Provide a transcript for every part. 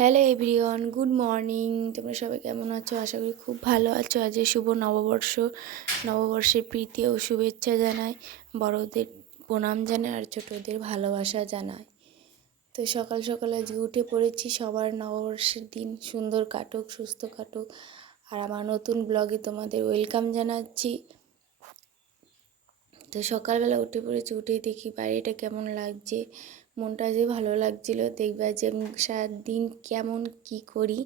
Hello everyone, good morning. তোমরা সবাই কেমন আছো? আশা করি খুব ভালো আছো। আজ শুভ নববর্ষ, নববর্ষের প্রীতি ও শুভেচ্ছা জানাই, বড়দের প্রণাম জানাই আর ছোটদের ভালোবাসা জানাই। তো সকাল সকাল আজকে উঠে পড়েছি। সবার নববর্ষের দিন সুন্দর কাটুক, সুস্থ কাটুক। আর আমার নতুন ব্লগে তোমাদের ওয়েলকাম জানাচ্ছি। তো সকালবেলা উঠে পড়েছি, উঠেই দেখি বাইরেটা কেমন লাগছে, মনটা যে ভালো লাগছিল। দেখবে যে আমি সারাদিন কেমন কি করি।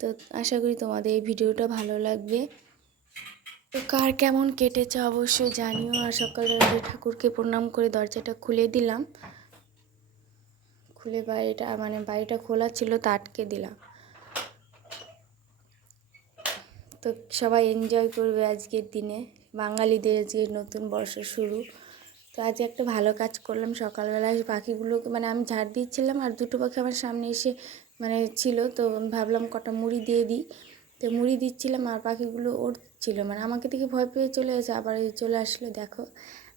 তো আশা করি তোমাদের এই ভিডিওটা ভালো লাগবে। তো কার কেমন কেটেছে অবশ্যই জানিও। আর সকালবেলা ঠাকুরকে প্রণাম করে দরজাটা খুলে দিলাম, খুলে বাড়িটা খোলা ছিল, তা আটকে দিলাম। তো সবাই এনজয় করবে আজকের দিনে, বাঙালিদের আজকে নতুন বর্ষ শুরু। তো আজ একটা ভালো কাজ করলাম। সকালবেলায় পাখিগুলোকে আমি ঝাড় দিচ্ছিলাম, আর দুটো পাখি আমার সামনে এসে ছিল। তো ভাবলাম কটা মুড়ি দিয়ে দিই। তো মুড়ি দিচ্ছিলাম আর পাখিগুলো উড়ছিল, আমাকে দেখে ভয় পেয়ে চলে আসে, আবার চলে আসলো। দেখো,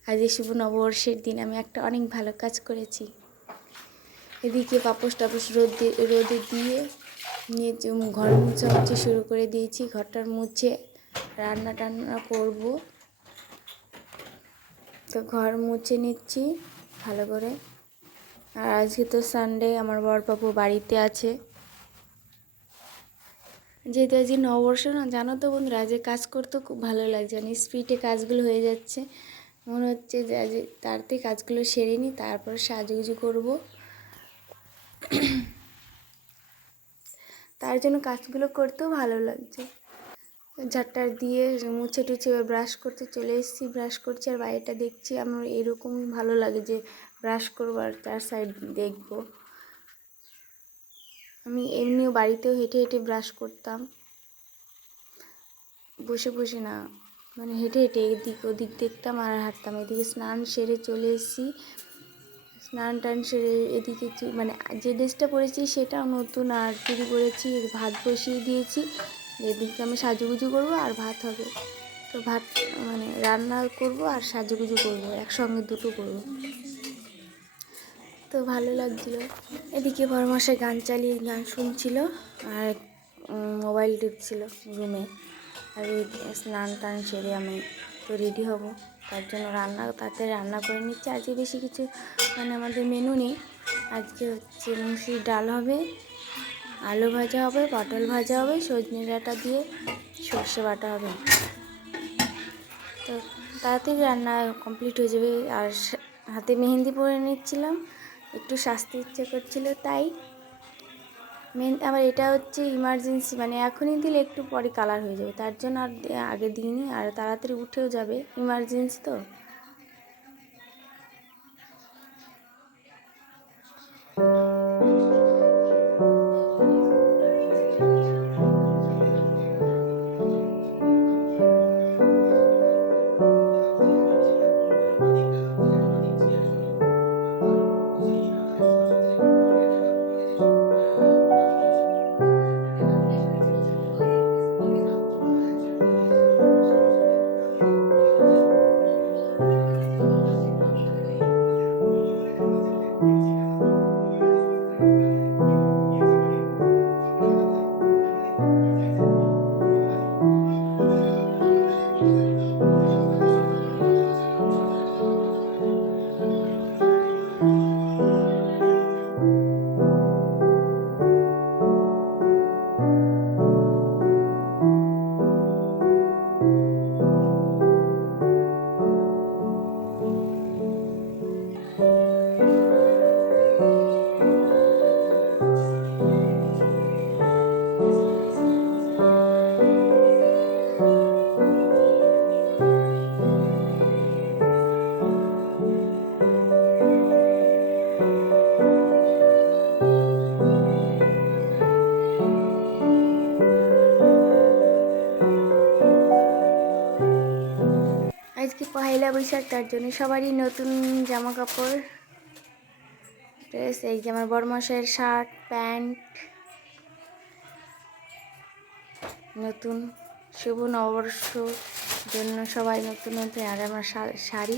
আজ এই শুভ নববর্ষের দিন আমি একটা অনেক ভালো কাজ করেছি। এদিকে পাপোশ টাপোশ রোদে দিয়ে নিয়ে ঘর মুছে শুরু করে দিয়েছি। ঘরটার মুছে রান্না টান্না করব। তো ঘর মুছে নিচ্ছি ভালো করে। আর আজকে তো সানডে, আমার বরবাবু বাড়িতে আছে। যেহেতু আজকে নববর্ষ না, জানো তো বন্ধুরা, আজকে কাজ করতে খুব ভালো লাগছে। স্পিডে কাজগুলো হয়ে যাচ্ছে, মনে হচ্ছে যে আজ তাড়াতাড়ি কাজগুলো সেরে নিই, তারপর সাজুগুজু করব। তার জন্য কাজগুলো করতেও ভালো লাগছে। ঝাড়টার দিয়ে মুছে টুছে ব্রাশ করতে চলে এসেছি। ব্রাশ করছি আর বাইরেটা দেখছি। আমার এরকমই ভালো লাগে যে ব্রাশ করবো আর চার সাইড দেখবো। আমি এমনিও বাড়িতেও হেঁটে হেঁটে ব্রাশ করতাম, বসে বসে না, হেঁটে হেঁটে এদিক ওদিক দেখতাম আর হাঁটতাম। এদিকে স্নান সেরে চলে এসেছি। স্নান টান সেরে এদিকে যে ড্রেসটা পরেছি সেটাও নতুন, আর চুড়ি পরেছি। ভাত বসিয়ে দিয়েছি, এদিকে আমি সাজুগুজু করবো আর ভাত হবে। তো ভাত রান্না করব আর সাজুগুজু করব, একসঙ্গে দুটো করব। তো ভালো লাগছিলো। এদিকে বড়মশাই গান চালিয়ে গান শুনছিল আর মোবাইল টিপছিল রুমে। আর স্নান টান সেরে আমি তো রেডি হব, তার জন্য তাতে রান্না করে নিচ্ছি। আজকে বেশি কিছু আমাদের মেনু নেই। আজকে হচ্ছে মুসুর ডাল হবে, আলু ভাজা হবে, পটল ভাজা হবে, সজনে ডাঁটা দিয়ে সর্ষে বাটা হবে। তো তাড়াতাড়ি রান্না কমপ্লিট হয়ে যাবে। আর হাতে মেহেন্দি পরে নিচ্ছিলাম, একটু সাজতে ইচ্ছে করছিল তাই। আবার এটা হচ্ছে ইমার্জেন্সি, এখনই দিলে একটু পরে কালার হয়ে যাবে, তার জন্য আর আগে দিইনি। আর তাড়াতাড়ি উঠেও যাবে, ইমার্জেন্সি তো। পহেলা বৈশাখ, তার জন্য সবারই নতুন জামা কাপড়, ড্রেস। এই যে আমার বড়মশাইয়ের শার্ট প্যান্ট নতুন। শুভ নববর্ষ জন্য সবাই নতুন নতুন। আর আমার শাড়ি,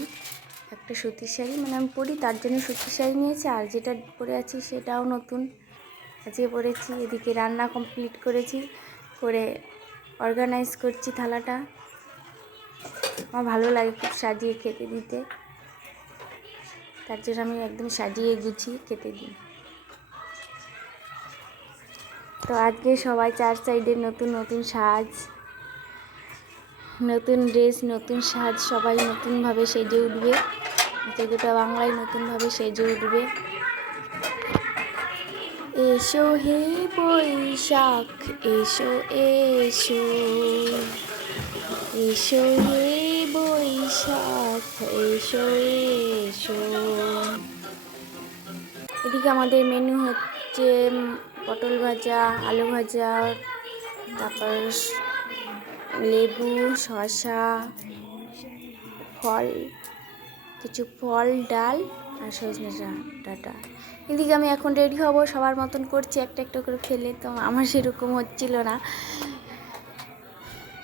একটা সুতির শাড়ি, মানে আমি পরি তার জন্য সুতির শাড়ি নিয়েছি। আর যেটা পরে আছি সেটাও নতুন, আজকে পরেছি। এদিকে রান্না কমপ্লিট করেছি, করে অর্গানাইজ করছি থালাটা। আমার ভালো লাগে খুব সাজিয়ে খেতে দিতে, তার জন্য আমি একদম সাজিয়ে গুছিয়ে খেতে দিই। তো আজকে সবাই চার সাইডে নতুন নতুন সাজ, নতুন ড্রেস, নতুন সাজ, সবাই নতুনভাবে সেজে উঠবে। আজকে গোটা বাংলায় নতুনভাবে সেজে উঠবে। এসো হে বৈশাখ এসো এসো, এসো হে বৈশাখ এসো এসো। এদিকে আমাদের মেনু হচ্ছে পটল ভাজা, আলু ভাজা, তারপর লেবু, শসা, ফল, কিছু ফল, ডাল আর সজনে ডাঁটা। এদিকে আমি এখন রেডি হব, সবার মতন করছি একটা একটা করে ফেলে। তো আমার সেরকম হচ্ছিল না,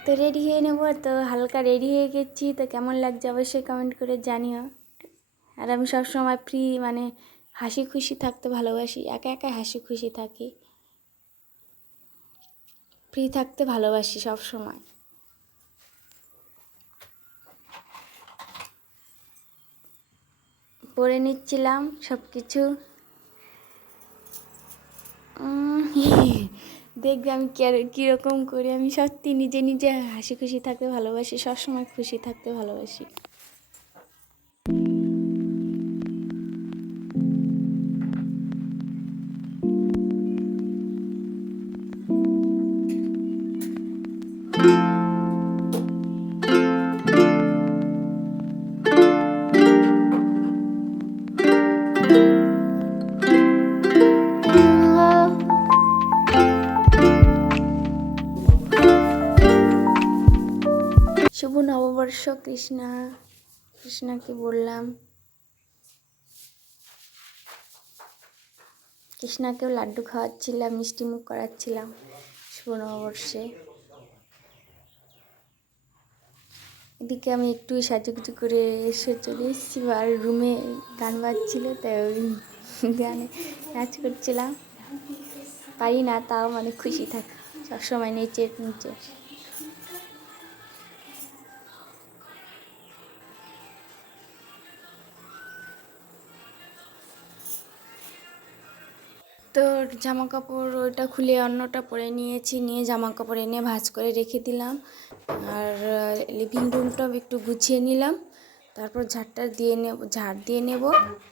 তো রেডি হয়ে নেবো। তো হালকা রেডি হয়ে গেছি, তো কেমন লাগছে অবশ্যই কমেন্ট করে জানিও। আর আমি সবসময় ফ্রি, মানে হাসি খুশি থাকতে ভালোবাসি, একা একা হাসি খুশি থাকি, ফ্রি থাকতে ভালোবাসি সব সময়। পরে নিচ্ছিলাম সব কিছু। দেখবে আমি কীরকম করি। আমি সত্যি নিজে নিজে হাসি খুশি থাকতে ভালোবাসি, সবসময় খুশি থাকতে ভালোবাসি। শুভ নববর্ষ কৃষ্ণাকে বললাম, কৃষ্ণাকেও লাড্ডু খাওয়াচ্ছিলাম, মিষ্টি মুখ করাচ্ছিলাম শুভ নববর্ষে। এদিকে আমি একটু সাজুগুজু করে এসে চলে এসেছি, আর রুমে গান বাজছিল, তাই ওই গানে নাচ করছিলাম। পারি না, তাও মানে খুশি থাকি সবসময় নেচে নেচে। তো জামা কাপড় ওইটা খুলে অন্যটা পরে নিয়েছি, নিয়ে জামা কাপড় এনে ভাঁজ করে রেখে দিলাম। আর লিভিং রুমটাও একটু গুছিয়ে নিলাম, তারপর ঝাড় দিয়ে নেব।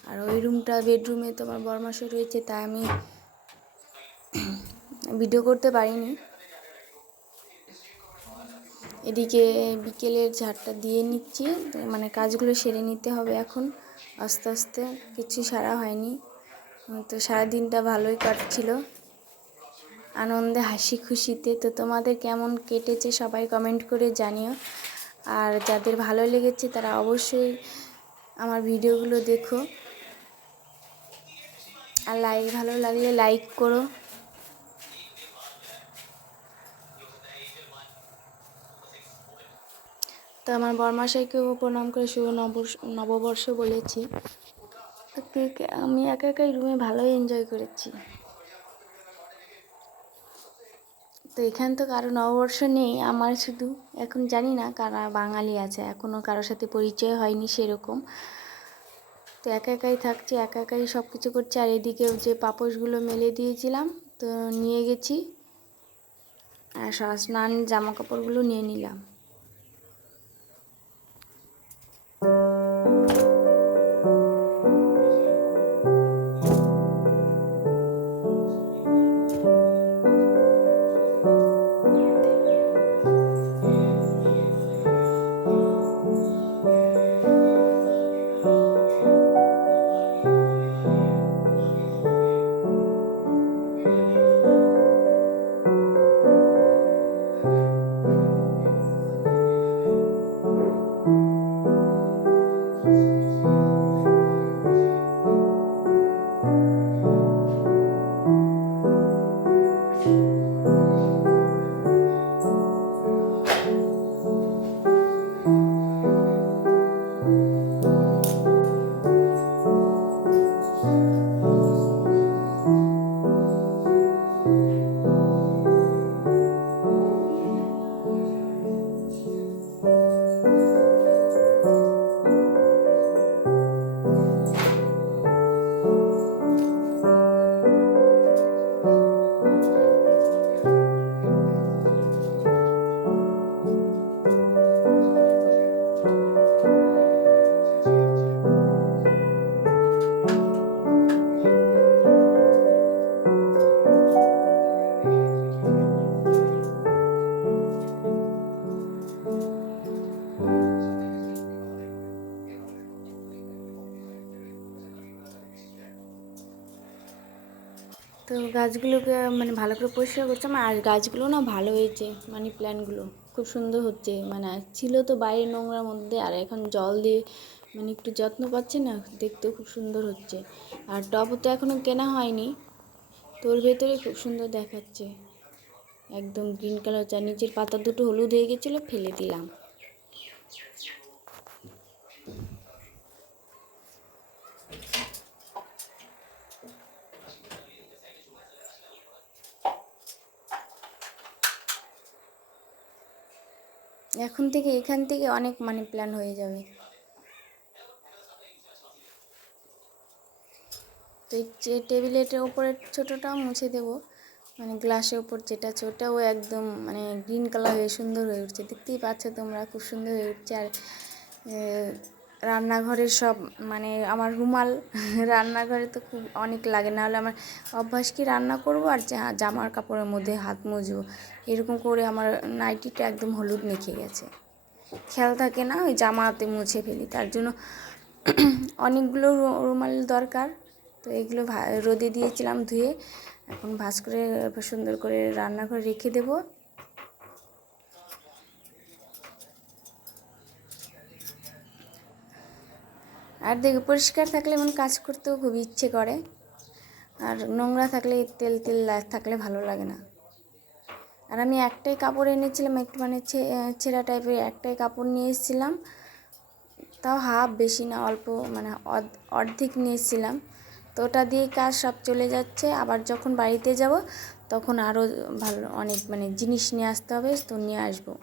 আর ওই রুমটা, বেডরুমে তো আমার বরমাশা রয়েছে, তাই আমি ভিডিও করতে পারিনি। এদিকে বিকেলের ঝাড়টা দিয়ে নিচ্ছি, মানে কাজগুলো সেরে নিতে হবে এখন আস্তে আস্তে, কিছু সারা হয়নি। তো সারাদিনটা ভালোই কাটছিল আনন্দে হাসি খুশিতে। তো তোমাদের কেমন কেটেছে সবাই কমেন্ট করে জানিও। আর যাদের ভালো লেগেছে তারা অবশ্যই আমার ভিডিওগুলো দেখো, আর ভালো লাগলে লাইক করো। তো আমার বরমাশাইকেও প্রণাম করে শুভ নববর্ষ বলেছি। আমি একা একাই রুমে ভালোই এনজয় করেছি। তো এখানে তো কারো নববর্ষ নেই, আমার শুধু এখন জানি না কারা বাঙালি আছে, এখনও কারোর সাথে পরিচয় হয়নি সেরকম। তো একা একাই থাকছি, একা একাই সব কিছু করছি। আর এদিকেও যে পাপোশগুলো মেলে দিয়েছিলাম তো নিয়ে গেছি, আর স্নান জামা কাপড়গুলো নিয়ে নিলাম। গাছগুলোকে মানে ভালো করে পরিষ্কার করছিলাম, আর গাছগুলো না ভালো হয়েছে, মানি প্ল্যান্টগুলো খুব সুন্দর হচ্ছে। মানে ছিল তো বাইরে নোংরার মধ্যে, আর এখন জল দিয়ে মানে একটু যত্ন পাচ্ছে না, দেখতেও খুব সুন্দর হচ্ছে। আর টবও তো এখনও কেনা হয়নি, তোর ভেতরে খুব সুন্দর দেখাচ্ছে, একদম গ্রিন কালার। হচ্ছে আর নিচের পাতা দুটো হলুদ হয়ে গেছিলো, ফেলে দিলাম। এখন থেকে এখান থেকে অনেক মানি প্ল্যান্ট হয়ে যাবে। তো এই টেবিলের ওপরে ছোটোটাও মুছে দেবো, মানে গ্লাসের উপর যেটা আছে ওটাও একদম মানে গ্রিন কালার হয়ে সুন্দর হয়ে উঠছে, দেখতেই পাচ্ছ তোমরা, খুব সুন্দর হয়ে উঠছে। আর রান্নাঘরের সব মানে আমার রুমাল রান্নাঘরে তো খুব অনেক লাগে, নাহলে আমার অভ্যাস কি রান্না করবো আর জামার কাপড়ের মধ্যে হাত মুজবো, এরকম করে আমার নাইটিটা একদম হলুদ মেখে গেছে, খেয়াল থাকে না, ওই জামাতে মুছে ফেলি, তার জন্য অনেকগুলো রুমাল দরকার। তো এগুলো রোদে দিয়েছিলাম ধুয়ে, এখন ভাঁজ করে সুন্দর করে রান্নাঘরে রেখে দেবো। আর দেখো পরিষ্কার থাকলে এমন কাজ করতেও খুব ইচ্ছে করে, আর নোংরা থাকলে তেল তেল থাকলে ভালো লাগে না। আর আমি একটাই কাপড় এনেছিলাম, একটু মানে ছেঁড়া টাইপের একটাই কাপড় নিয়ে এসেছিলাম, তাও হাফ, বেশি না, অল্প মানে অর্ধেক নিয়ে এসেছিলাম। তো ওটা দিয়েই কাজ সব চলে যাচ্ছে। আবার যখন বাড়িতে যাব তখন আরও ভালো অনেক মানে জিনিস নিয়ে আসতে হবে, তো নিয়ে আসবো।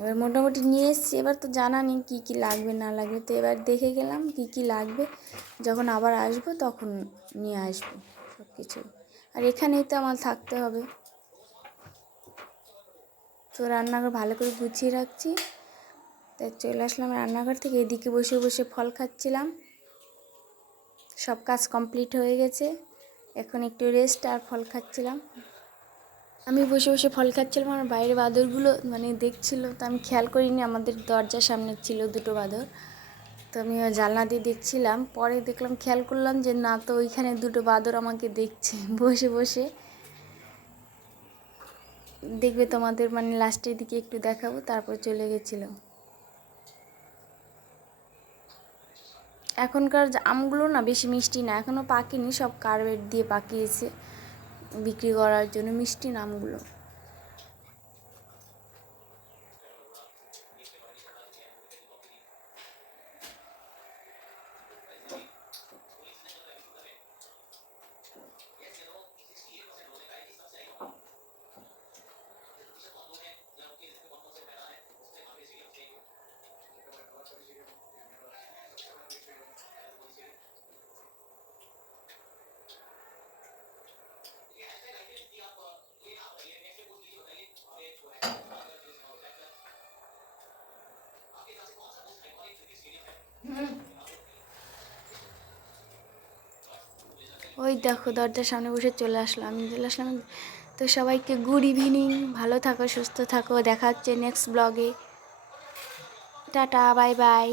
এবার মোটামুটি নিয়ে এসেছি, এবার তো জানা নেই কী কী লাগবে না লাগবে, তো এবার দেখে গেলাম কী কী লাগবে, যখন আবার আসবো তখন নিয়ে আসবো সব কিছু। আর এখানেই তো আমার থাকতে হবে, তো রান্নাঘর ভালো করে গুছিয়ে রাখছি। তাই চলে আসলাম রান্নাঘর থেকে, এদিকে বসে বসে ফল খাচ্ছিলাম। সব কাজ কমপ্লিট হয়ে গেছে, এখন একটু রেস্ট আর ফল খাচ্ছিলাম। আমি বসে বসে ফল খাচ্ছিলাম, আর বাইরে বাঁদরগুলো মানে দেখছিল, তো আমি খেয়াল করিনি, আমাদের দরজার সামনে ছিল দুটো বাঁদর, তো আমি জানলা দিয়ে দেখছিলাম, পরে দেখলাম, খেয়াল করলাম যে না, তো ওইখানে দুটো বাঁদর আমাকে দেখছে বসে বসে। দেখবে তোমাদের মানে লাস্টের দিকে একটু দেখাবো, তারপর চলে গেছিলো। এখনকার আমগুলো না বেশি মিষ্টি না, এখনও পাকেনি, সব কার্বেট দিয়ে পাকিয়েছে বিক্রি করার জন্য, মিষ্টি না আমগুলো। ওই দেখো দরজার সামনে বসে চলে আসলাম, আমি চলে আসলাম। তো সবাইকে গুড ইভিনিং, ভালো থাকো, সুস্থ থাকো, দেখা হচ্ছে নেক্সট ব্লগে। Tata, bye bye.